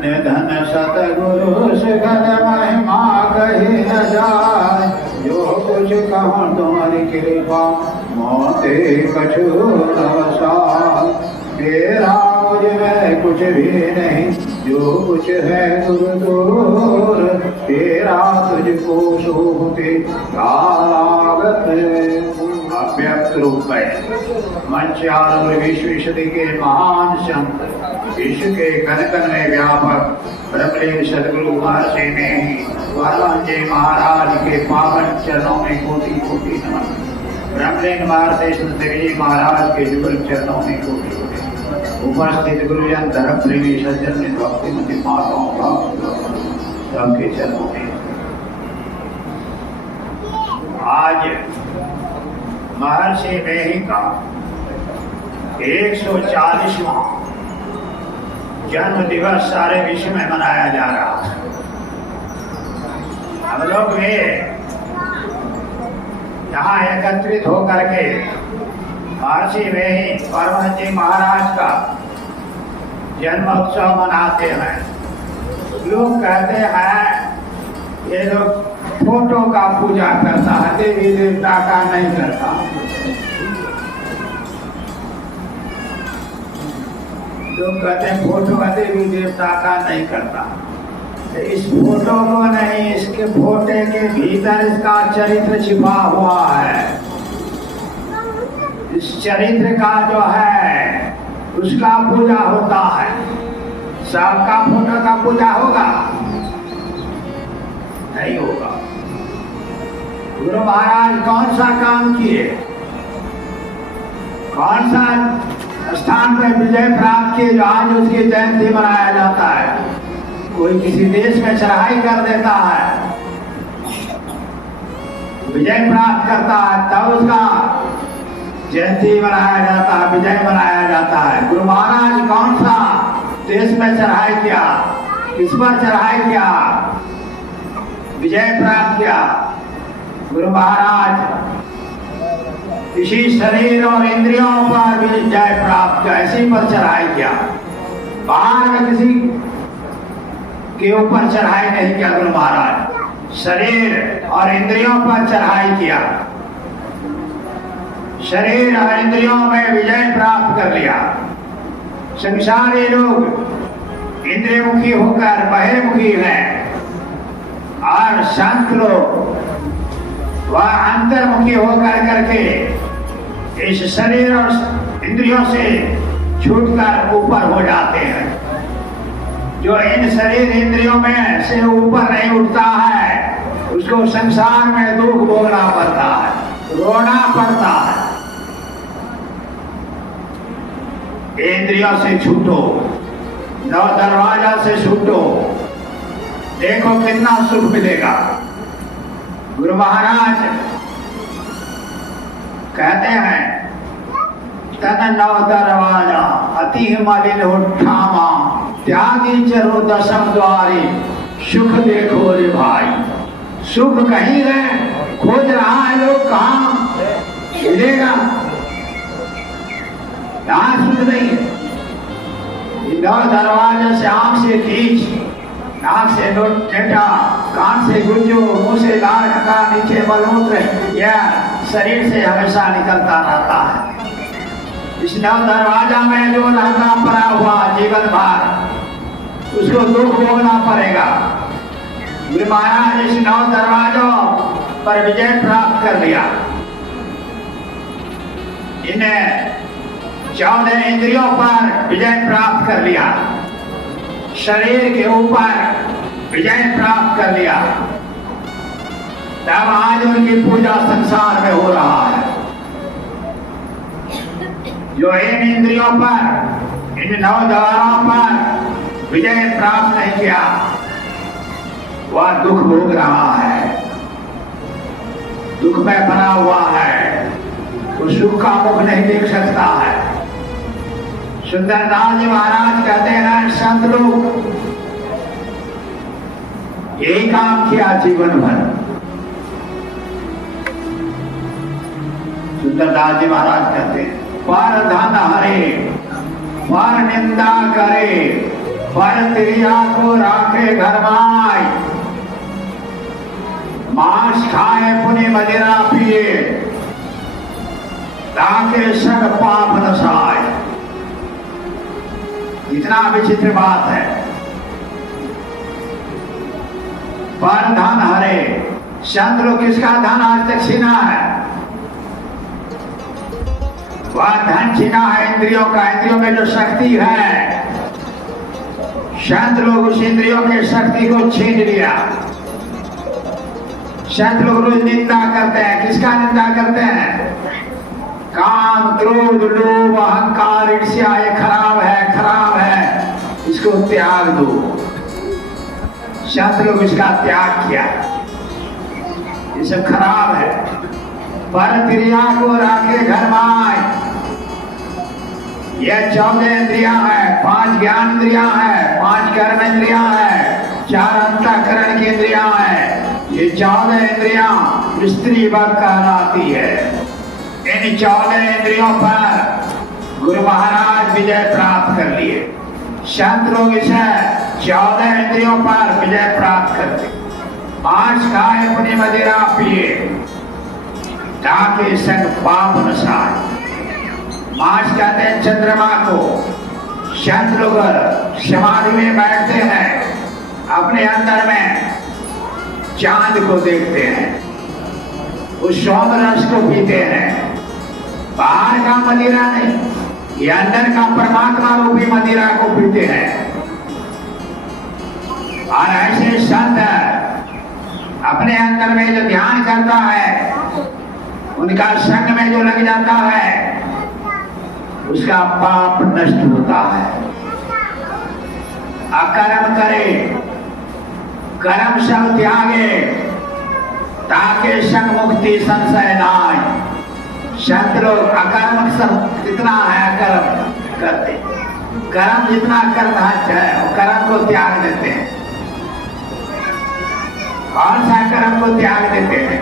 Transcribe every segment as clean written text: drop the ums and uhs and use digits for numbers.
धन्य धन सतगुरु सुगत महिमा कही न जाय। जो कुछ कहूँ तुम्हारी कृपा मोते कछु नवसाय। तेरा मुझ में कुछ भी नहीं, जो कुछ है दूर दूर। तेरा तुझको शोभते लागत अव्यक्त रूप है। मंचाल विश्व के महान संत, विश्व के कण कण में व्यापक ब्रह्मलीन सदगुरु महर्षि ने परम जी महाराज के पावन चरणों में कोटि कोटि नमन। ब्रह्मलीन महर्षि संत जी महाराज के जुगल चरणों में कोटि कोटि। उपस्थित गुरुजन धर्म प्रेमी सज्जन भक्तिमती माताओं सबके चरणों में आज महर्षि मेही का 140वां जन्म दिवस सारे विश्व में मनाया जा रहा है। हम लोग भी यहाँ एकत्रित होकर के महर्षि मेही परम जी महाराज का जन्मोत्सव मनाते हैं। लोग कहते हैं ये लोग फोटो का पूजा करता है, देवी देवता का नहीं करता। लोग कहते हैं फोटो का देवी देवता का नहीं करता। इस फोटो को नहीं, इसके फोटे के भीतर इसका चरित्र छिपा हुआ है। इस चरित्र का जो है उसका पूजा होता है। सबका फोटो का पूजा होगा? नहीं होगा। गुरु महाराज कौन सा काम किए, कौन सा स्थान पर विजय प्राप्त किए जो आज उसकी जयंती मनाया जाता है? कोई किसी देश में चढ़ाई कर देता है, विजय प्राप्त करता है, तब उसका जयंती मनाया जाता है, विजय मनाया जाता है। गुरु महाराज कौन सा देश में चढ़ाई किया, किस पर चढ़ाई किया, विजय प्राप्त किया? गुरु महाराज इसी शरीर और इंद्रियों पर विजय प्राप्त किया, इसी पर चढ़ाई किया। बाहर में किसी के ऊपर चढ़ाई नहीं किया। गुरु महाराज शरीर और इंद्रियों पर चढ़ाई किया। शरीर और इंद्रियों में विजय प्राप्त कर लिया। संसारी लोग इंद्रियमुखी होकर बहिर्मुखी हैं और संत लोग वह अंतर्मुखी होकर करके इस शरीर और इंद्रियों से छूटकर ऊपर हो जाते हैं। जो इन शरीर इंद्रियों में से ऊपर नहीं उठता है उसको संसार में दुख भोगना पड़ता है, रोना पड़ता है। इंद्रियों से छूटो, नौ दरवाजा से छूटो, देखो कितना सुख मिलेगा। गुरु महाराज कहते हैं तन नौ दरवाजा अति मलिन उठामा, त्यागी चरो दशम द्वारी, सुख देखो रे भाई। सुख कहीं है, खोज रहा है लोग, कहाँ मिलेगा? यहाँ सुख नहीं है। नौ दरवाजे से आंख से खींच, नाक से नोट टेटा, कान से गुंजो, मुंह से लार ढका, नीचे मलमूत्र, यह शरीर से हमेशा निकलता रहता है। इस नौ दरवाजा में जो रहता पड़ा हुआ जीवन भर उसको दुख भोगना पड़ेगा। गुरु महाराज इस नौ दरवाजों पर विजय प्राप्त कर लिया। इन्हें 14 इंद्रियों पर विजय प्राप्त कर लिया, शरीर के ऊपर विजय प्राप्त कर लिया। तब आज उनकी पूजा संसार में हो रहा है। जो इन इंद्रियों पर, इन 9 द्वारों पर विजय प्राप्त नहीं किया वह दुख भोग रहा है, दुख में बना हुआ है, वो सुख का मुख नहीं देख सकता है। सुंदरदास जी महाराज कहते हैं संत लोग यही काम किया जीवन भर। सुंदरदास जी महाराज कहते हैं पर धन हरे, पर निंदा करे, पर त्रिया को राखे घर माय, मांस खाए पुनि मदिरा पिए, ताके संग पाप नसाए। इतना विचित्र बात है। पर धन हरे, संत लोग किसका धन आज तक छीना है? वह धन छीना है इंद्रियों का। इंद्रियों में जो शक्ति है, संत लोग उस इंद्रियों की शक्ति को छीन लिया। संत लोग रोज निंदा करते हैं। किसका निंदा करते हैं? काम, क्रोध, लोभ, अहंकार, ईर्ष्या, ये खराब है, खराब है, इसको त्याग दो। संत लोग इसका त्याग किया। ये सब खराब है। पर त्रिया को राखे घर माय, यह 14 इंद्रियां हैं, 5 ज्ञान इंद्रियां हैं, 5 कर्म इंद्रियां हैं, 4 अंतःकरण की इंद्रियां हैं। ये 14 इंद्रियां स्त्री वर्ग कहलाती है। इन 14 इंद्रियों पर गुरु महाराज विजय प्राप्त कर लिए। संत लोग इसे 14 इंद्रियों पर विजय प्राप्त करते। मांस खाए पुनि मदिरा पिए, ताके संग पाप नसाए। मांस कहते हैं चंद्रमा को। संत लोग समाधि में बैठते हैं, अपने अंदर में चांद को देखते हैं, उस सोम रस को पीते हैं। बाहर का मदिरा नहीं, ये अंदर का परमात्मा रूपी मदिरा को पीते हैं। और ऐसे संत अपने अंदर में जो ध्यान करता है, उनका संग में जो लग जाता है, उसका पाप नष्ट होता है। अकर्म करे, कर्म सब त्यागे, ताके संग मुक्ति संशय नाय। संत लोग अकर्म सब जितना है अकर्म करते, कर्म जितना कर्महट है वो कर्म को त्याग देते हैं। कौन सा कर्म को त्याग देते हैं?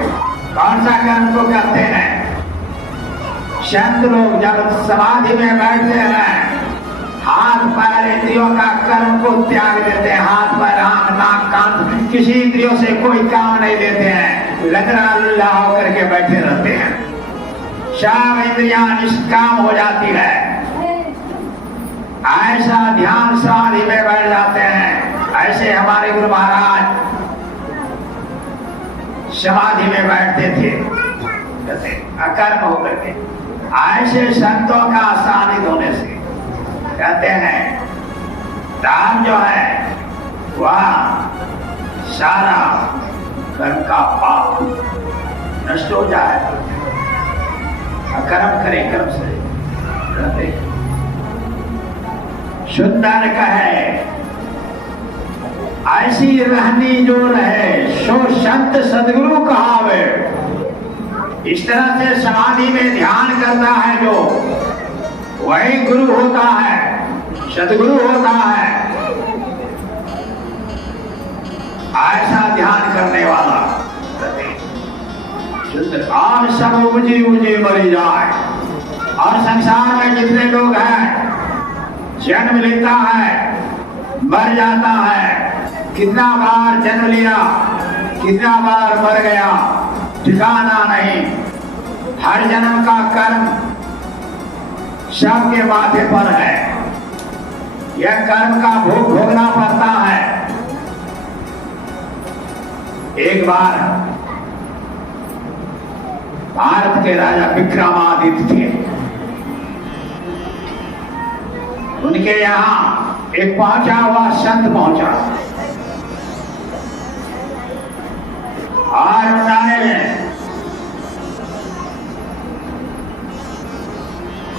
कौन सा कर्म को करते हैं? संत लोग जब समाधि में बैठते हैं, हाथ पैर इंद्रियों का कर्म को त्याग देते हैं। हाथ पैर, आंख, नाक, कान, किसी इंद्रियों से कोई काम नहीं लेते हैं। लंगड़ा लुल्ला होकर के बैठे रहते हैं। सब इंद्रियां निष्काम हो जाती है। ऐसा ध्यान समाधि में बैठ जाते हैं। ऐसे हमारे गुरु महाराज समाधि में बैठते थे, अकर्म होकर के। ऐसे संतों का सानिध्य होने से कहते हैं दान जो है वह सारा कर्म का पाप नष्ट हो जाए। कर्म करे, कर्म से कहते सुंदर कहे ऐसी रहनी जो रहे, सो संत सदगुरु कहावे। इस तरह से समाधि में ध्यान करता है जो, वही गुरु होता है, सदगुरु होता है। ऐसा ध्यान करने वाला और सब उजी उजी मरी जाए। और संसार में जितने लोग हैं, जन्म लेता है, मर जाता है, कितना बार जन्म लिया, कितना बार मर गया, ठिकाना नहीं। हर जन्म का कर्म सबके माथे पर है। यह कर्म का भोग भोगना पड़ता है। एक बार भारत के राजा विक्रमादित्य थे। उनके यहाँ एक पहुंचा हुआ संत पहुंचा और उन्होंने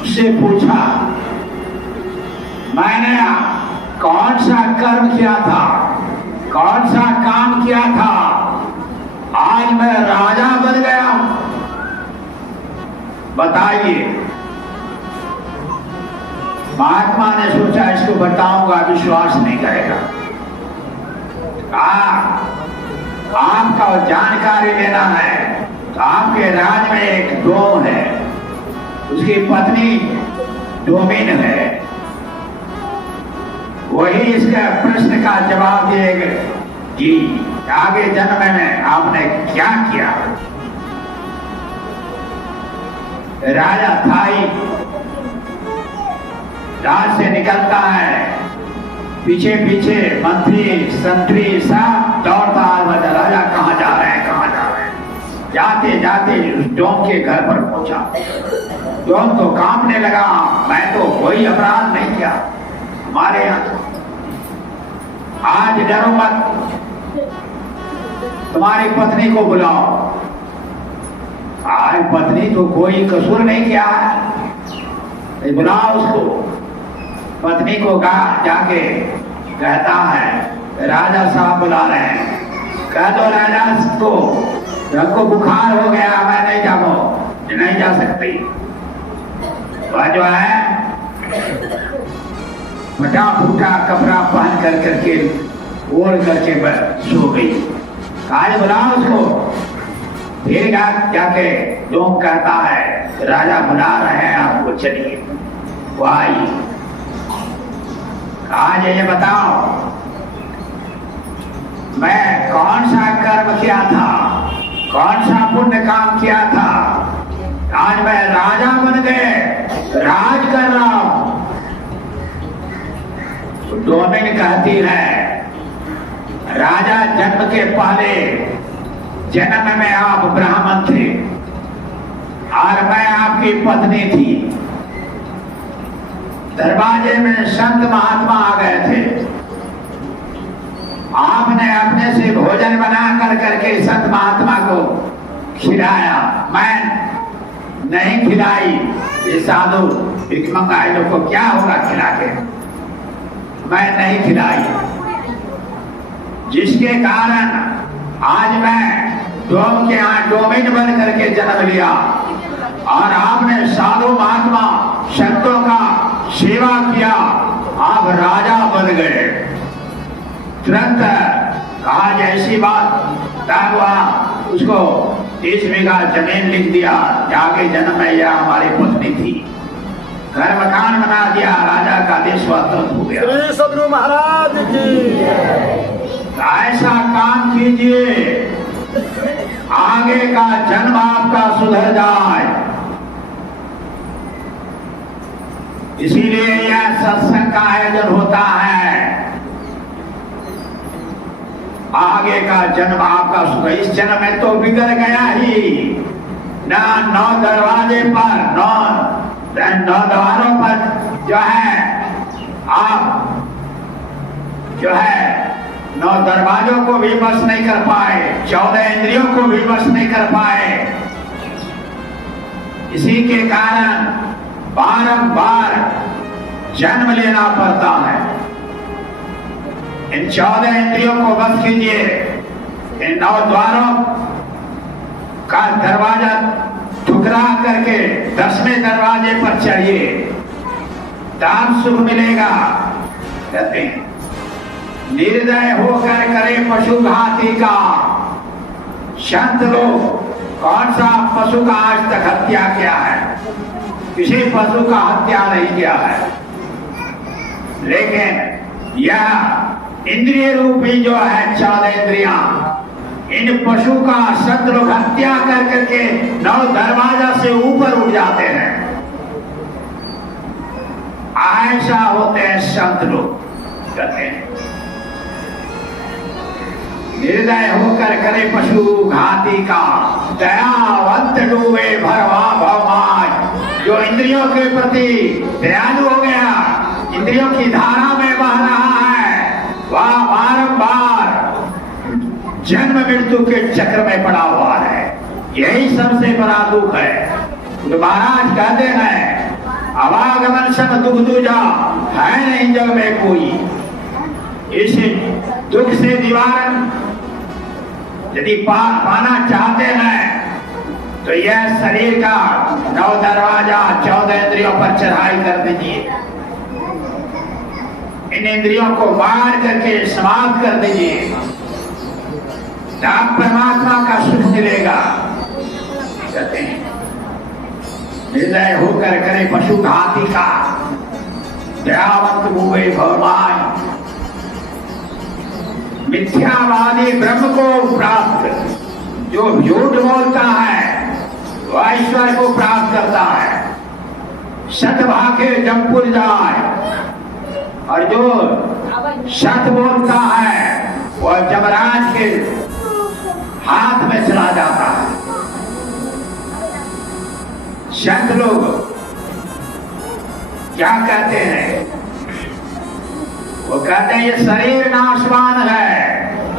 उससे पूछा, मैंने कौन सा कर्म किया था, कौन सा काम किया था, आज मैं राजा बन गया हूं, बताइए। महात्मा ने सोचा इसको बताऊंगा, विश्वास नहीं करेगा। आपका जानकारी लेना है तो आपके राज्य में एक डोम है, उसकी पत्नी डोमिन है। वही इसका प्रश्न का जवाब देंगे कि आगे जन्म में आपने क्या किया। राजा था ही, राज से निकलता है, पीछे पीछे मंत्री संतरी सब दौड़ता है, राजा कहाँ जा रहे हैं, कहाँ जा रहे हैं। जाते जाते उस डोम के घर पर पहुंचा। डोम तो कांपने लगा, मैं तो कोई अपराध नहीं किया, हमारे यहाँ आज डरो मत, तुम्हारी पत्नी को बुलाओ। आज पत्नी तो कोई कसूर नहीं किया है, बुलाओ उसको। पत्नी को जाके कहता है राजा साहब बुला रहे हैं, कह दो राजा को हमको बुखार हो गया, मैं नहीं जाऊँ, नहीं जा सकती। वह जो है फटा फूटा कपड़ा पहन कर करके ओढ़ करके सो गई। आज बुलाओ उसको। फिर जाके डोम कहता है राजा बुला रहे हैं आपको, चलिए। वो आई, आज ये बताओ मैं कौन सा कर्म किया था, कौन सा पुण्य काम किया था, आज मैं राजा बन गए, राज कर रहा हूं। डोमिन कहती है राजा जन्म के पहले जन्म में आप ब्राह्मण थे और मैं आपकी पत्नी थी। दरवाजे में संत महात्मा आ गए थे, आपने अपने से भोजन बना कर करके संत महात्मा को खिलाया, मैं नहीं खिलाई। ये साधु भिखमंगाई लोग को क्या होगा खिला के, मैं नहीं खिलाई, जिसके कारण आज मैं डोम के यहाँ डोमिन बन करके जन्म लिया और आपने साधु महात्मा संतों का सेवा किया, आप राजा बन गए। तुरंत कहा ऐसी बात, तब वह उसको 30 बीघा जमीन लिख दिया, जाके जन्म में यह हमारी पत्नी थी, घर मकान बना दिया, राजा का देश स्वतंत्र हो गया। श्री सद्गुरु महाराज की। ऐसा काम कीजिए, आगे का जन्म आपका सुधर जाए। इसीलिए यह सत्संग का आयोजन होता है, आगे का जन्म आपका सुधर। इस जन्म में तो बिगड़ गया ही ना, 9 दरवाजे पर 9 द्वारों पर जो है आप जो है 9 दरवाजों को भी बस नहीं कर पाए, 14 इंद्रियों को भी बस नहीं कर पाए। इसी के कारण बारंबार जन्म लेना पड़ता है। इन 14 इंद्रियों को बस कीजिए, इन 9 द्वारों का दरवाजा ठुकरा करके 10वें दरवाजे पर चढ़िए, तब सुख मिलेगा। कहते हैं निर्दय होकर करे पशु घाती का। संत लोग कौन सा पशु का आज तक हत्या किया है? किसी पशु का हत्या नहीं किया है, लेकिन यह इंद्रिय रूपी जो है 14 इंद्रियां, इन पशु का संत लोग हत्या कर करके 9 दरवाजा से ऊपर उठ जाते हैं। ऐसा होते हैं संत लोग। कहते हैं निर्दय होकर करे पशु घाती का, दयावंत डूबे भरवा भवमाज। जो इंद्रियों के प्रति दयालु हो गया, इंद्रियों की धारा में बह रहा है, वह बारंबार जन्म मृत्यु के चक्र में पड़ा हुआ है। यही सबसे बड़ा दुख है। तो महाराज कहते हैं अवागमन सम दुख दूजा, है नहीं जग में कोई। इस दुख से निवारण यदि पाना चाहते हैं तो यह शरीर का 9 दरवाजा 14 इंद्रियों पर चढ़ाई कर दीजिए। इन इंद्रियों को मार करके समाप्त कर दीजिए, तब परमात्मा का सुख मिलेगा। कहते हैं निर्दय होकर करे पशु घाती का, दयावंत हुए भगवान मिथ्यावादी ब्रह्म को प्राप्त, जो झूठ बोलता है वह ईश्वर को प्राप्त करता है। सत भागे जमपुर जाए, और जो सत बोलता है वह जमराज के हाथ में चला जाता है। संत लोग क्या कहते हैं? वो कहते हैं ये शरीर नाशवान है,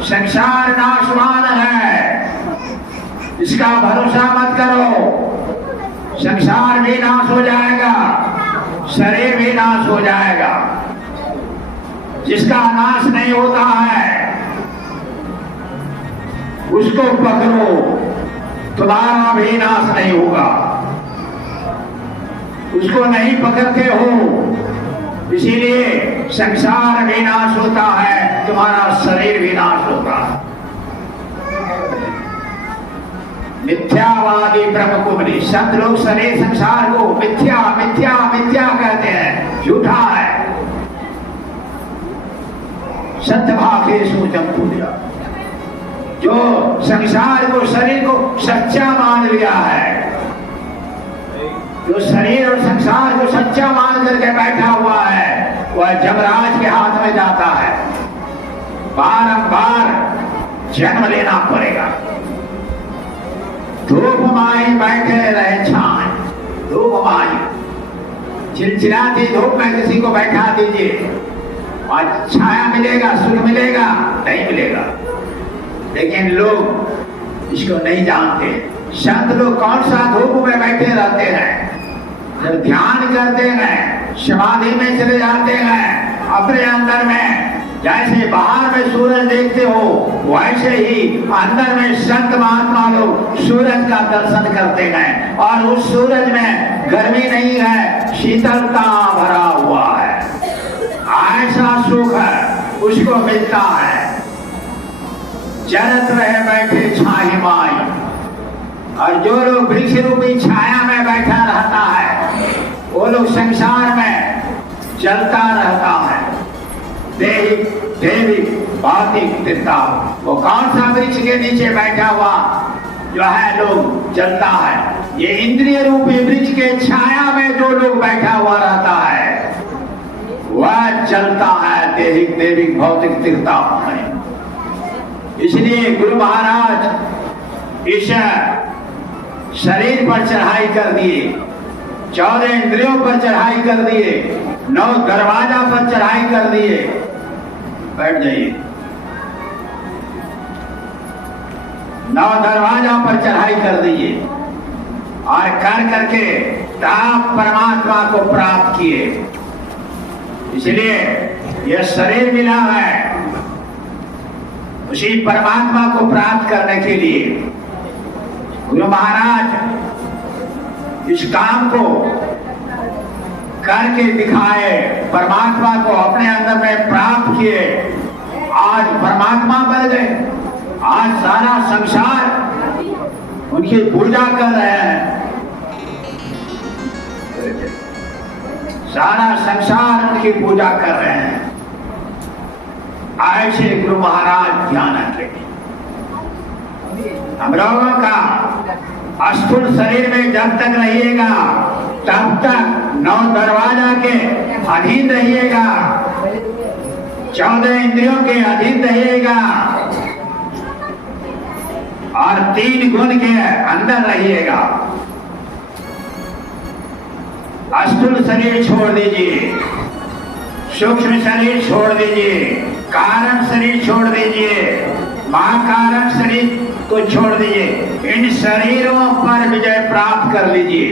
संसार नाशवान है, इसका भरोसा मत करो। संसार भी नाश हो जाएगा, शरीर भी नाश हो जाएगा। जिसका नाश नहीं होता है उसको पकड़ो, तुम्हारा भी नाश नहीं होगा। उसको नहीं पकड़ते हो, इसीलिए संसार भी नाश होता है, तुम्हारा शरीर भी नाश होता है। मिथ्यावादी ब्रह्म को मिली। संत लोग शरीर संसार को मिथ्या मिथ्या मिथ्या कहते हैं, झूठा है। सत्यभाखेषु जम्पुर्या, जो संसार को शरीर को सच्चा मान लिया है, जो शरीर और संसार को सच्चा मान करके बैठा हुआ है, वह जमराज के हाथ में जाता है। बारंबार जन्म लेना पड़ेगा। धूप माई बैठे रहे छाए, धूप माई चिलचिलाती धूप में किसी को बैठा दीजिए और छाया मिलेगा, सुख मिलेगा? नहीं मिलेगा। लेकिन लोग इसको नहीं जानते। संत लोग कौन सा धूप में बैठे रहते हैं? जब ध्यान करते हैं, समाधि में चले जाते हैं, अपने अंदर में जैसे बाहर में सूरज देखते हो वैसे ही अंदर में संत महात्मा लोग सूरज का दर्शन करते हैं, और उस सूरज में गर्मी नहीं है, शीतलता भरा हुआ है। ऐसा सुख है उसको मिलता है। जरत रहे बैठे छाही माई, और जो लोग वृक्ष रूपी छाया में बैठा रहता है वो लोग संसार में चलता रहता है। देवी भौतिक दिखता, वो कौन सा वृक्ष के नीचे बैठा हुआ जो है लोग चलता है? ये इंद्रिय रूपी वृक्ष के छाया में जो लोग बैठा हुआ रहता है वह चलता है। देवी भौतिक दिखता है। इसलिए गुरु महाराज इस शरीर पर चढ़ाई कर दिए, 14 इंद्रियों पर चढ़ाई कर दिए, 9 दरवाजा पर चढ़ाई कर दिए। बैठ जाइए। 9 दरवाजा पर चढ़ाई कर दिए और कर करके आप परमात्मा को प्राप्त किए। इसलिए यह शरीर मिला है उसी परमात्मा को प्राप्त करने के लिए। गुरु महाराज इस काम को करके दिखाए, परमात्मा को अपने अंदर में प्राप्त किए, आज परमात्मा बन गए। आज सारा संसार उनकी पूजा कर रहे हैं, सारा संसार उनकी पूजा कर रहे हैं। ऐसे गुरु महाराज ध्यान रखें। हम लोगों का स्थूल शरीर में जब तक रहिएगा तब तक 9 दरवाजा के अधीन रहिएगा, 14 इंद्रियों के अधीन रहिएगा और 3 गुण के अंदर रहिएगा। स्थूल शरीर छोड़ दीजिए, सूक्ष्म शरीर छोड़ दीजिए, कारण शरीर छोड़ दीजिए, महाकारण शरीर को छोड़ दीजिए। इन शरीरों पर विजय प्राप्त कर लीजिए,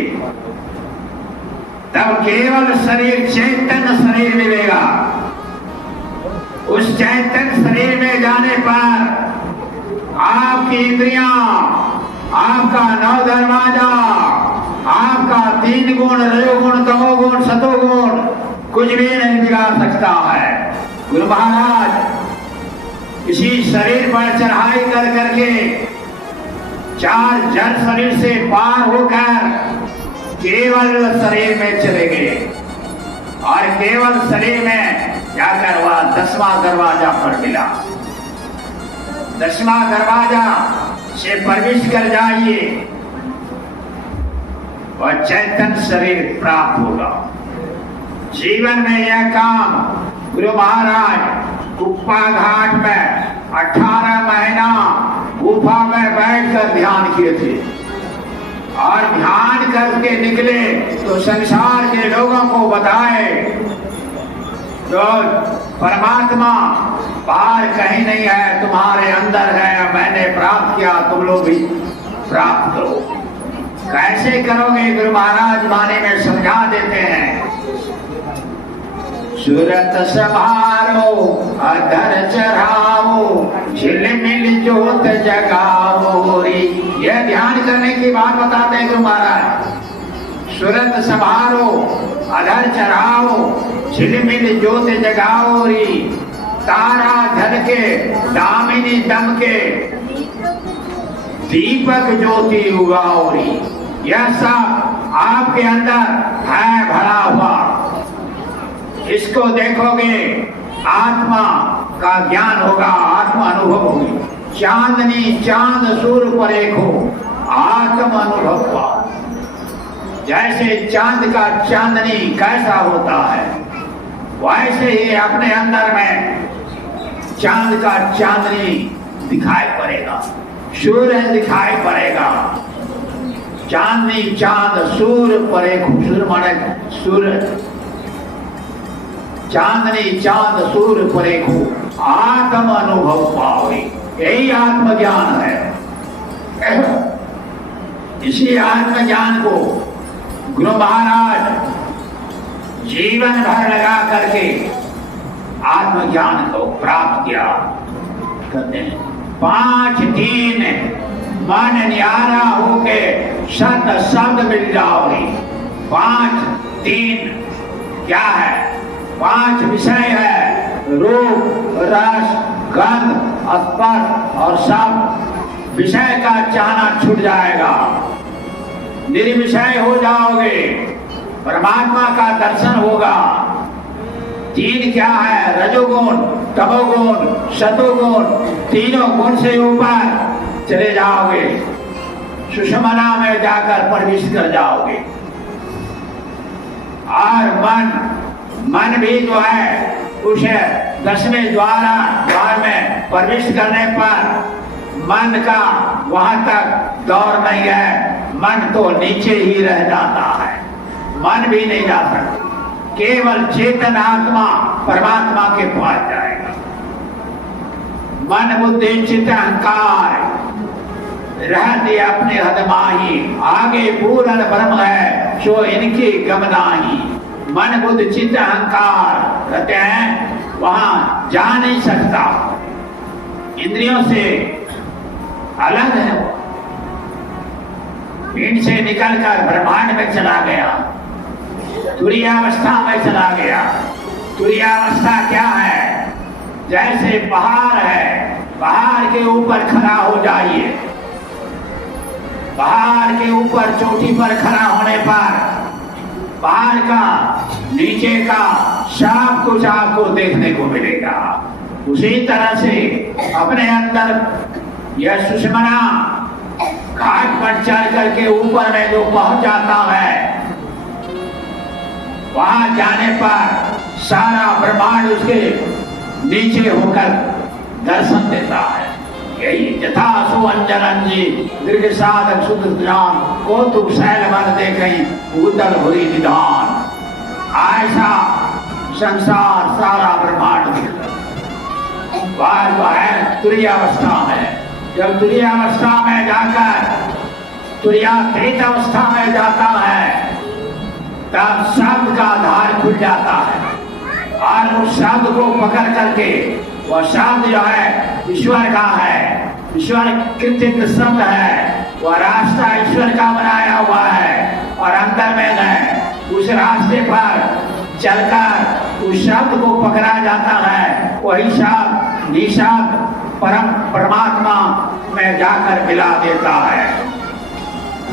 तब केवल शरीर चैतन्य शरीर मिलेगा। उस चैतन्य शरीर में जाने पर आपकी इंद्रियां, आपका 9 दरवाजा, आपका 3 गुण, रजोगुण, तमोगुण, सतोगुण कुछ भी नहीं बिगाड़ सकता है। गुरु महाराज इसी शरीर पर चढ़ाई कर करके 4 जड़ शरीर से पार होकर केवल शरीर में चले गए। और केवल शरीर में जाकर वह 10वां दरवाजा पर मिला। 10वां दरवाजा से प्रवेश कर जाइए, वह चैतन्य शरीर प्राप्त होगा। जीवन में यह काम गुरु महाराज कुप्पा घाट में 18 महीना गुफा में बैठकर ध्यान किए थे और ध्यान करके निकले तो संसार के लोगों को बताए तो परमात्मा बाहर कहीं नहीं है, तुम्हारे अंदर है, मैंने प्राप्त किया, तुम लोग भी प्राप्त करो। कैसे करोगे? गुरु महाराज वाणी में समझा देते हैं। सूरत संभारो अधर चढ़ाओ, झिलमिल ज्योत जगाओ रे। यह ध्यान करने की बात बताते हैं गुरु महाराज। सूरत संभारो अधर चढ़ाओ, झिलमिल ज्योत जगाओ रे। तारा झलके दामिनी दमके, दीपक ज्योति उगाओ रे। यह सब आपके अंदर है भरा हुआ। इसको देखोगे आत्मा का ज्ञान होगा, आत्मा अनुभव होगी। चांदनी चांद सूर्य पर एक हो, आत्म अनुभव का। जैसे चांद का चांदनी कैसा होता है, वैसे ही अपने अंदर में चांद का चांदनी दिखाई पड़ेगा, सूर्य दिखाई पड़ेगा। चांदनी चांद सूर्य पर एक, सूर्य माने सूर्य, चांदनी चांद सूर्य पर एक हो, आत्म अनुभव पाओगे। यही आत्मज्ञान है। इसी आत्मज्ञान को गुरु महाराज जीवन भर लगा करके आत्मज्ञान को प्राप्त किया करते हैं। 5 दिन मन न्यारा होके सत शब्द मिल जाओगे। 5 दिन क्या है? 5 विषय है, रूप रस गंध स्पर्श और शब्द। विषय का चाहना छूट जाएगा, निर्विषय हो जाओगे, परमात्मा का दर्शन होगा। 3 क्या है? रजोगुण तमोगुण सतोगुण, तीनों गुण से ऊपर चले जाओगे, सुषमना में जाकर प्रवेश कर जाओगे। और मन भी जो है उसे 10वें द्वार में प्रवेश करने पर मन का वहां तक दौर नहीं है, मन तो नीचे ही रह जाता है, मन भी नहीं जा सकता। केवल चेतन आत्मा परमात्मा के पास जाएगा। मन बुद्धि चित्त अहंकार रहते अपने हदमाही, आगे पूर्ण ब्रह्म है सो इनकी गमनाही। मन बुद्धि चित्त अहंकार रहते हैं, वहां जा नहीं सकता, इंद्रियों से अलग है वो। पिंड से निकलकर ब्रह्मांड में चला गया, तुरीयावस्था में चला गया। तुरीयावस्था क्या है? जैसे पहाड़ है, पहाड़ के ऊपर खड़ा हो जाइए। पहाड़ के ऊपर चोटी पर खड़ा होने पर पहाड़ का नीचे का सब कुछ आपको देखने को मिलेगा। उसी तरह से अपने अंदर यह सुषमना घाट पर चढ़ करके ऊपर में जो पहुंच जाता है, वहां जाने पर सारा ब्रह्मांड उसके नीचे होकर दर्शन देता है। यही यथा सुअंजनंजी दीर्घ साधक शुद्ध ज्ञान कौतुक शैल मन देखें उदल हुई निधान। ऐसा संसार सारा ब्रह्मांड दिखता है तुरीयावस्था में। जब तुरीयावस्था में जाकर तुरीयातीत अवस्था में जाता है, तब शब्द का आधार खुल जाता है और उस शब्द को पकड़ करके, वह शब्द जो है ईश्वर का है, ईश्वर कृतिक शब्द है, वह रास्ता ईश्वर का बनाया हुआ है और अंदर में है। उस रास्ते पर चलकर उस शब्द को पकड़ा जाता है, वही शब्द निशब्द परम परमात्मा में जाकर मिला देता है।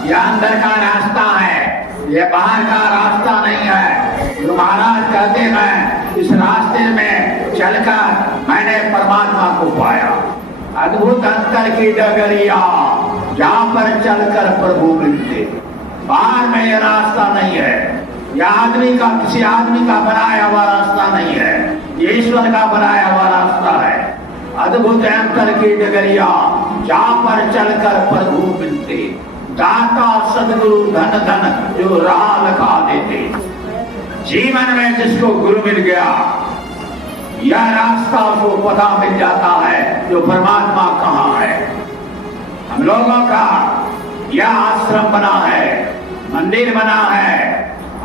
यह अंदर का रास्ता है। ये बाहर का रास्ता नहीं है। गुरु महाराज कहते हैं इस रास्ते में चलकर मैंने परमात्मा को पाया। अद्भुत अंतर की डगरिया जहाँ पर चलकर प्रभु मिलते। बाहर में यह रास्ता नहीं है। यह आदमी का किसी आदमी का बनाया हुआ रास्ता नहीं है। ये ईश्वर का बनाया हुआ रास्ता है। अद्भुत अंतर की डगरिया जहाँ पर चलकर प्रभु मिलते। दाता सदगुरु धन धन जो राह लखा देते। जीवन में जिसको गुरु मिल गया यह रास्ता उसको पता मिल जाता है जो परमात्मा कहाँ है। हम लोगों का यह आश्रम बना है, मंदिर बना है।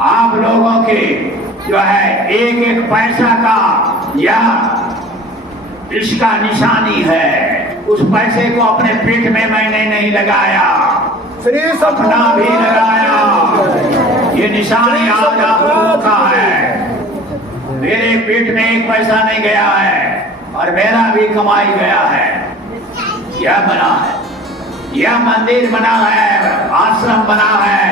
आप लोगों के जो है एक एक पैसा का यह इसका निशानी है। उस पैसे को अपने पेट में मैंने नहीं लगाया, अपना भी लगाया। ये निशानी आज आप लोगों का है। मेरे पेट में एक पैसा नहीं गया है और मेरा भी कमाई गया है। यह बना है, यह मंदिर बना है, आश्रम बना है।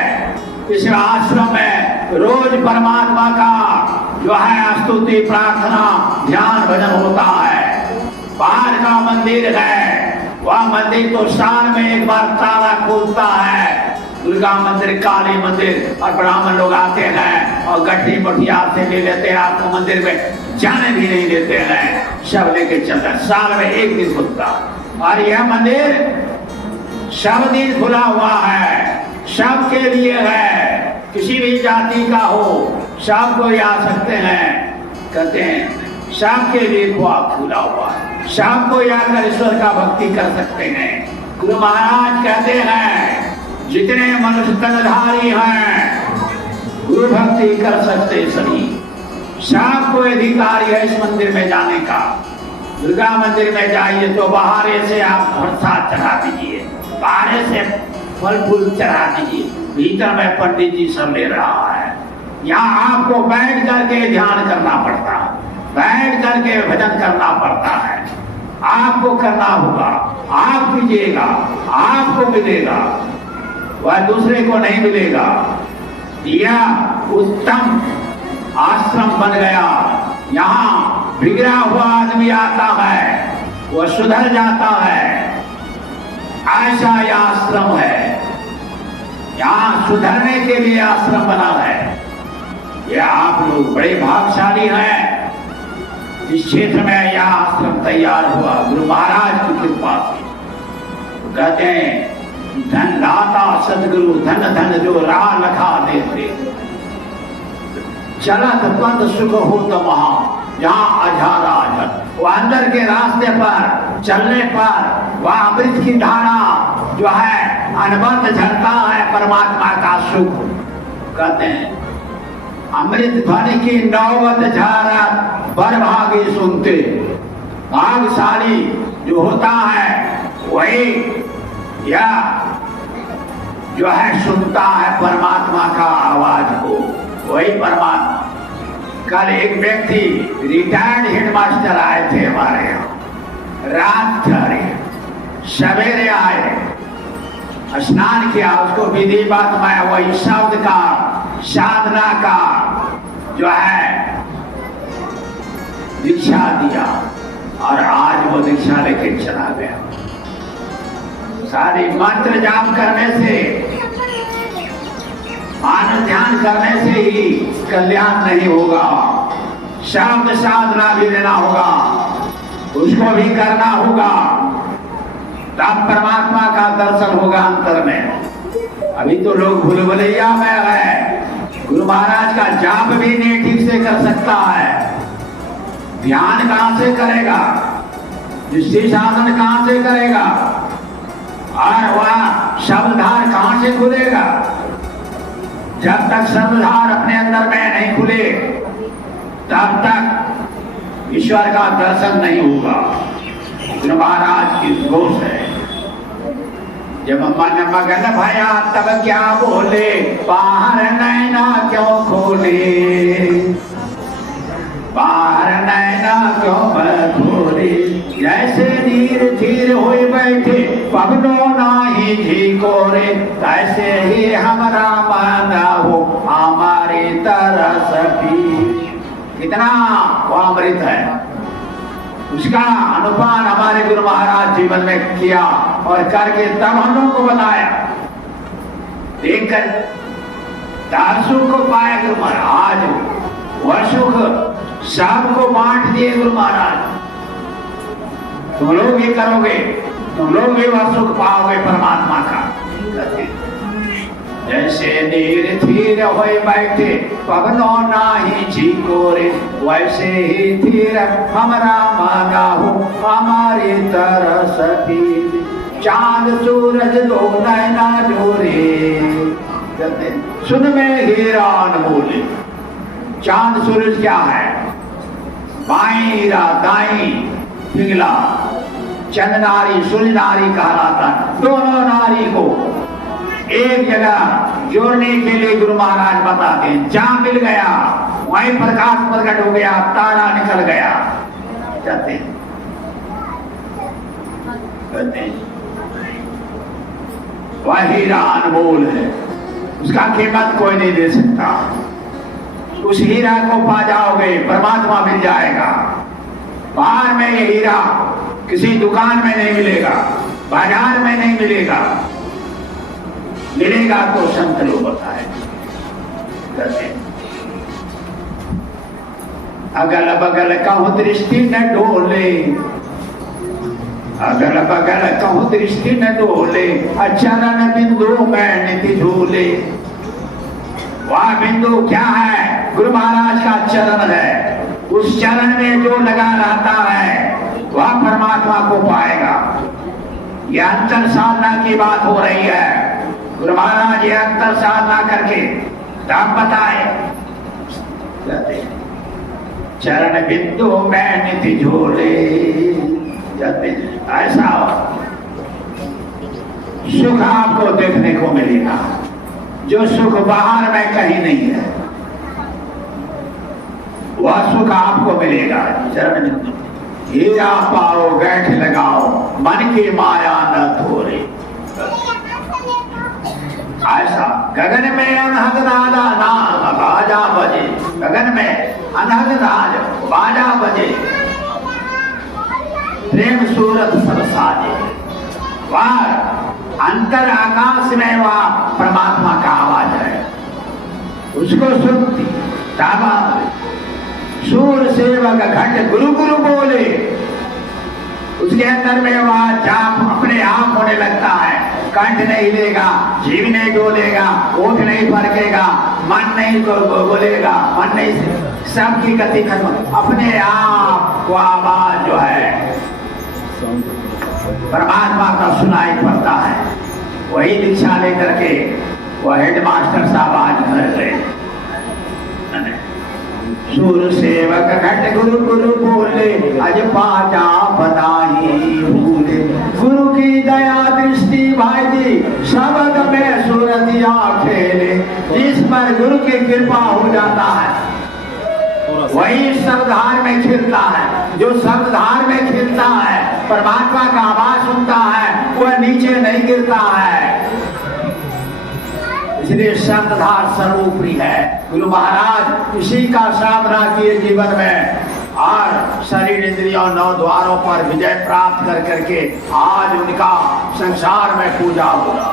इस आश्रम में रोज परमात्मा का जो है स्तुति प्रार्थना ध्यान भजन होता है। बाहर का मंदिर है, वह मंदिर तो साल में एक बार ताला खोलता है। दुर्गा मंदिर, काली मंदिर, और ब्राह्मण लोग आते हैं और गड्ढी मठिया से ले लेते हैं। आपको मंदिर में जाने भी नहीं देते हैं, सब लेके चलते हैं। साल में एक दिन खुलता और यह मंदिर सब दिन खुला हुआ है, सबके लिए है। किसी भी जाति का हो सब कोई आ सकते हैं। कहते हैं सबके लिए ख्वाब खुला हुआ है, सब कोई आकर ईश्वर का भक्ति कर सकते हैं। गुरु महाराज कहते हैं जितने मनुष्य तनधारी हैं गुरु भक्ति कर सकते सभी। सब कोई अधिकारी है इस मंदिर में जाने का। दुर्गा मंदिर में जाइए तो बाहर से आप प्रसाद चढ़ा दीजिए, बाहर से फल फूल चढ़ा दीजिए, भीतर में पंडित जी सब ले रहा है। यहाँ आपको बैठ करके ध्यान करना पड़ता है, बैठ करके भजन करना पड़ता है। आपको करना होगा, आप कीजिएगा, आपको मिलेगा, वह दूसरे को नहीं मिलेगा। यह उत्तम आश्रम बन गया। यहाँ बिगड़ा हुआ आदमी आता है, वह सुधर जाता है। ऐसा यह आश्रम है, यहाँ सुधरने के लिए आश्रम बना है। यह आप लोग बड़े भाग्यशाली हैं। इस क्षेत्र में यह आश्रम तैयार हुआ गुरु महाराज की कृपा से। कहते हैं धन दाता सदगुरु धन धन जो राह लखा देते। चलत पद सुख हो तो वहां जहाँ अझारा अझर, वह अंदर के रास्ते पर चलने पर वह अमृत की धारा जो है अनबंध झरता है परमात्मा का सुख। कहते हैं अमृत ध्वनि की नौबत झारा बर भागी सुनते। भाग्यशाली जो होता है वही या जो है सुनता है परमात्मा का आवाज को, वही परमात्मा। कल एक व्यक्ति रिटायर्ड हेडमास्टर आए थे हमारे यहाँ, रात ठहरे, सवेरे आए, स्नान किया, उसको विधिवत में वही शब्द का साधना का जो है दीक्षा दिया और आज वो दीक्षा लेके चला गया। सारी मंत्र जाप करने से, आनंद ध्यान करने से ही कल्याण नहीं होगा। शब्द साधना भी लेना होगा, उसको भी करना होगा, तब परमात्मा का दर्शन होगा अंतर में। अभी तो लोग भूल भुलैया में है। गुरु महाराज का जाप भी नहीं ठीक से कर सकता है। ध्यान कहां से करेगा, दृष्टि साधन कहां से करेगा, और वह शब्दधार कहां से खुलेगा। जब तक शब्दधार अपने अंदर में नहीं खुले तब तक ईश्वर का दर्शन नहीं होगा। गुरु महाराज की दोष है। जब मन मगन भया तब क्या बोले, बाहर नैना क्यों खोले, बाहर नैना क्यों खोले। जैसे धीर धीर हुए बैठे पगलो नाही ही जी को रे, ऐसे ही हमारा मन हो हमारी तरस भी। कितना वो अमृत है, उसका अनुपान हमारे गुरु महाराज जीवन में किया और करके तब हम लोगों को बताया। देखकर दार सुख को पाया गुरु महाराज, वह सुख सबको बांट दिए गुरु महाराज। तुम लोग ये करोगे, तुम लोग भी वह सुख पाओगे परमात्मा का। जैसे नीर थीर होए बैठे पवनो नाही जी को रे, वैसे ही थीर हमारा माना हो हमारी तरस भी। चांद सूरज दो नैना जोरे, सुन में हीरा अनमोल। चांद सूरज क्या है? बाई हीरा दाई पिघला। चंद नारी सूर्य नारी कहलाता। दोनों नारी को एक जगह जोड़ने के लिए गुरु महाराज बताते हैं। जहां मिल गया वहीं प्रकाश प्रकट हो गया, तारा निकल गया। कहते हैं वह हीरा अनमोल है, उसका कीमत कोई नहीं दे सकता। उस हीरा को पा जाओगे परमात्मा मिल जाएगा। बाहर में ये हीरा किसी दुकान में नहीं मिलेगा, बाजार में नहीं मिलेगा। मिलेगा तो संत लोग बताए। अगल बगल कहूं दृष्टि न डोले, अगल बगल कहूं दृष्टि न डोले, चरण बिंदु में निधि झूले। वह बिंदु क्या है? गुरु महाराज का चरण है। उस चरण में जो लगा रहता है वह परमात्मा को पाएगा। यह अंतर साधना की बात हो रही है। गुरु महाराज ये अंतर साधना करके तब बताए। चरण बिंदु में निधि झूले। ऐसा सुख आपको देखने को मिलेगा जो सुख बाहर में कहीं नहीं है, वह सुख आपको मिलेगा। चरण बिंदु हीरा पाओ गैठ लगाओ, मन की माया न थोरे। ऐसा गगन में अनहद नादा नाद बाजा बजे, गगन में अनहद नाद बाजा बजे, प्रेम सूरत सब साजे। वह अंतर आकाश में वह परमात्मा का आवाज है, उसको सुनती ताबा सूर सेवक घट गुरु गुरु बोले। उसके अंदर में वह जाप अपने आप होने लगता है। कंठ नहीं हिलेगा, जीव नहीं डोलेगा, ओठ नहीं फड़केगा, मन नहीं बोलेगा, मन नहीं, सबकी गति खत्म। अपने आप वो आवाज जो है परमात्मा का सुनाई पड़ता है। वही दीक्षा लेकर के वह हेडमास्टर साहब आज घर गए। सूर सेवक घट गुरु गुरु बोले, अज बाजा बनाई भूले। गुरु की दया दृष्टि भाई जी शब्द में सूरतिया खेले। जिस पर गुरु की कृपा हो जाता है वही शब्दधार में खिलता है। जो शब्दधार में खिलता है, परमात्मा का आवाज सुनता है, वह नीचे नहीं गिरता है। इसलिए शब्दधार सर्वोपरि है। गुरु महाराज इसी का साधना किए जीवन में और शरीर इंद्रियों नौ द्वारों पर विजय प्राप्त कर करके आज उनका संसार में पूजा हो रहा।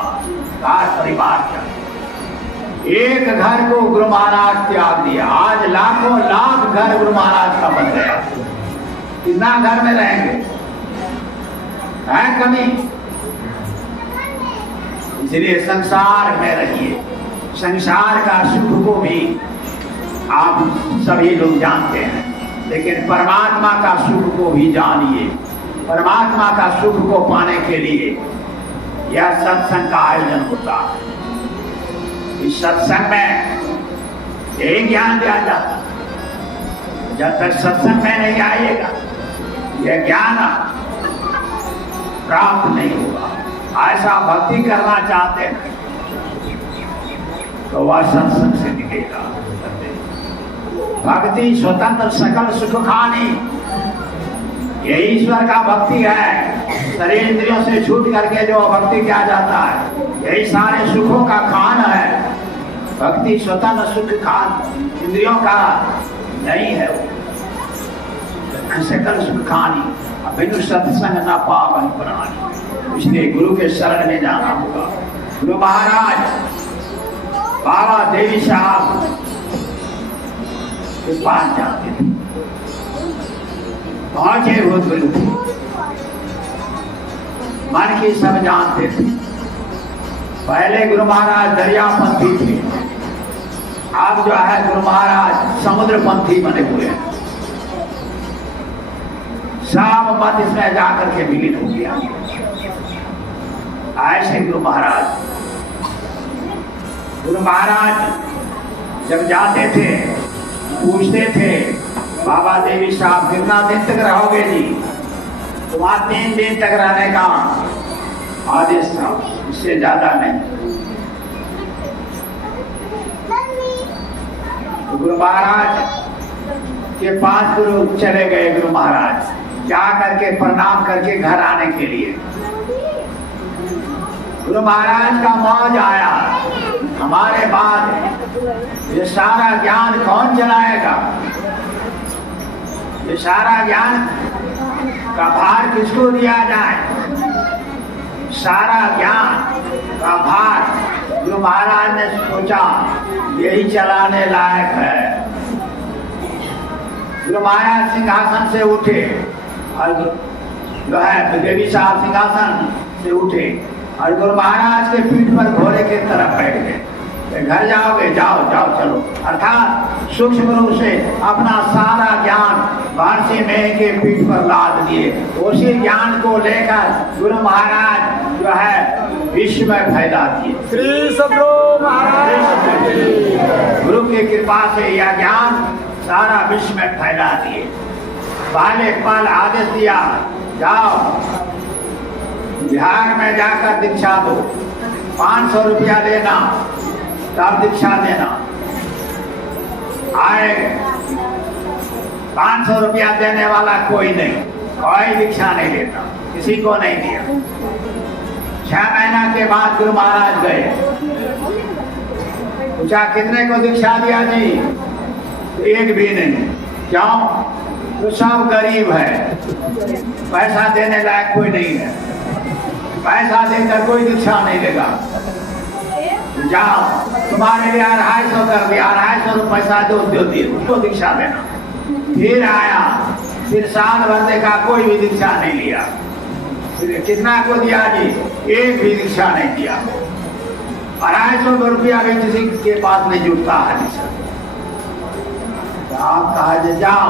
परिवार का एक घर को गुरु महाराज त्याग दिया, आज लाखों लाख घर गुरु महाराज का बन गया। कितना घर में रहेंगे, है कमी। इसलिए संसार में रहिए। संसार का सुख को भी आप सभी लोग जानते हैं, लेकिन परमात्मा का सुख को भी जानिए। परमात्मा का सुख को पाने के लिए यह सत्संग का आयोजन होता है। इस सत्संग में यही ज्ञान दिया जाता। जब तक सत्संग में नहीं आइएगा यह ज्ञान प्राप्त नहीं होगा। ऐसा भक्ति करना चाहते हैं तो वह सत्संग से निकलेगा। भक्ति स्वतंत्र सकल सुख खानी, ये ईश्वर का भक्ति है। शरीर इंद्रियों से छूट करके जो भक्ति किया जाता है, यही सारे सुखों का खान है। भक्ति स्वतंत्र सुख खान इंद्रियों का नहीं है। वो सकल सुख खानी बिनु सत्संग न पावन प्राणी। इसलिए गुरु के शरण में जाना होगा। गुरु महाराज बाबा देवी साहब के पास जाते थे, बहुत ही बहुत गुरु थे, मन की सब जानते थे। पहले गुरु महाराज दरियापंथी थे, अब जो है गुरु महाराज समुद्रपंथी बने हुए हैं। सब मत इसमें जाकर के विलीन हो गया। ऐसे गुरु महाराज जब जाते थे पूछते थे, बाबा देवी साहब कितना दिन तक रहोगे जी? तो वहां 3 दिन तक रहने का आदेश था, इससे ज्यादा नहीं। तो गुरु महाराज के पास गुरु चले गए। गुरु महाराज जा करके प्रणाम करके घर आने के लिए गुरु महाराज का मौज आया। हमारे बाद ये सारा ज्ञान कौन चलाएगा? ये सारा ज्ञान का भार किसको दिया जाए? सारा ज्ञान का भार गुरु महाराज ने सोचा यही चलाने लायक है। गुरु महाराज सिंहासन से उठे और जो है देवी साहब सिंहासन से उठे और गुरु महाराज के पीठ पर घोड़े के तरफ बैठ गए। घर जाओगे? जाओ जाओ चलो। अर्थात सूक्ष्म रूप से अपना सारा ज्ञान महर्षि मेह के पीठ पर लाद दिए। उसी ज्ञान को लेकर गुरु महाराज जो है विश्व में फैला दिए। श्री सद्गुरु महाराज गुरु की कृपा से यह ज्ञान सारा विश्व में फैला दिए। पहले पल आदेश दिया, जाओ बिहार में जाकर दीक्षा दो, 500 रुपया देना तब दीक्षा देना। आए 500 रुपया देने वाला कोई नहीं, कोई दीक्षा नहीं देता, किसी को नहीं दिया। 6 महीना के बाद गुरु महाराज गए, पूछा कितने को दीक्षा दिया जी? एक भी नहीं। क्यों? तो सब गरीब है, पैसा देने लायक कोई नहीं है, पैसा देकर कोई दीक्षा नहीं देगा। जाओ तुम्हारे लिए 250 कर दिया, 250 पैसा दो उसको दीक्षा देना। फिर आया, फिर साल भर देखा कोई भी दीक्षा नहीं लिया। फिर कितना को दिया जी? एक भी दीक्षा नहीं दिया। 250 रुपया भी किसी के पास नहीं जुटता है। आप कहा जाओ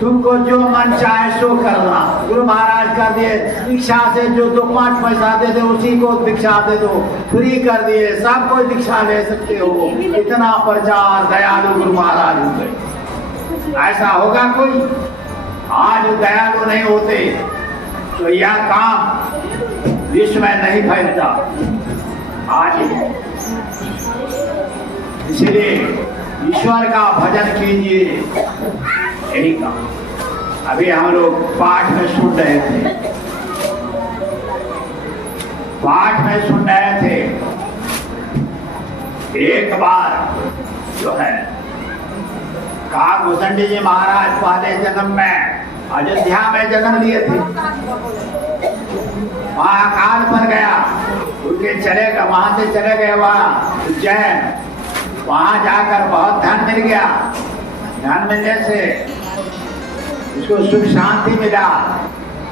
तुमको जो मन चाहे सो करना। गुरु महाराज कर दिए दीक्षा से जो 2-5 पैसा दे दे उसी को दीक्षा दे दो, फ्री कर दिए, सब कोई दीक्षा ले सकते हो। इतना प्रचार दयालु गुरु महाराज हो गए। ऐसा होगा कोई? आज दयालु नहीं होते तो यह काम विश्व में नहीं फैलता। आज इसलिए ईश्वर का भजन कीजिए, यही काम। अभी हम लोग पाठ में सुन रहे थे, एक बार जो है कहा भूषणी जी महाराज पहले जन्म में अयोध्या में जन्म लिए थे, वहां अकाल पर गया, उनके चले गए, वहां से चले गए वहां उज्जैन। वहां जाकर बहुत धन मिल गया। धन मिलने से उसको सुख शांति मिला।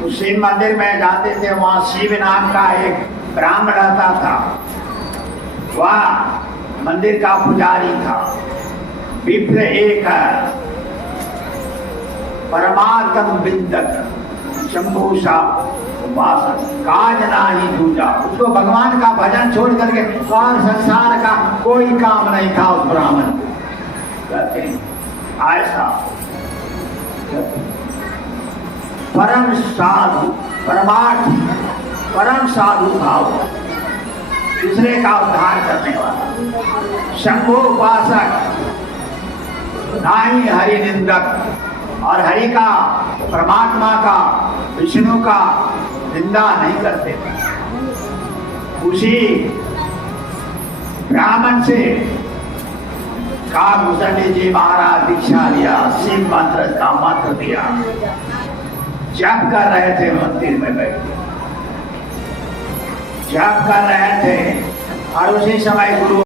तो शिव मंदिर में जाते थे, वहां शिव नाम का एक ब्राह्मण रहता था, वह मंदिर का पुजारी था। विप्र एक परमात्म बिंदक शंभु सा उपासक काज नाही दूजा। उसको भगवान का भजन छोड़ करके और संसार का कोई काम नहीं था उस ब्राह्मण को। कहते हैं ऐसा परम साधु, परमार्थ परम साधु भाव, दूसरे का उद्धार करने वाला शंभु उपासक, नाही हरि निंदक। और हरि का, परमात्मा का, विष्णु का निंदा नहीं करते थे। उसी ब्राह्मण से काकभूषण जी महाराज दीक्षा लिया, शिव मंत्र का मंत्र दिया, जप कर रहे थे, मंदिर में बैठ जप कर रहे थे। और उसी समय गुरु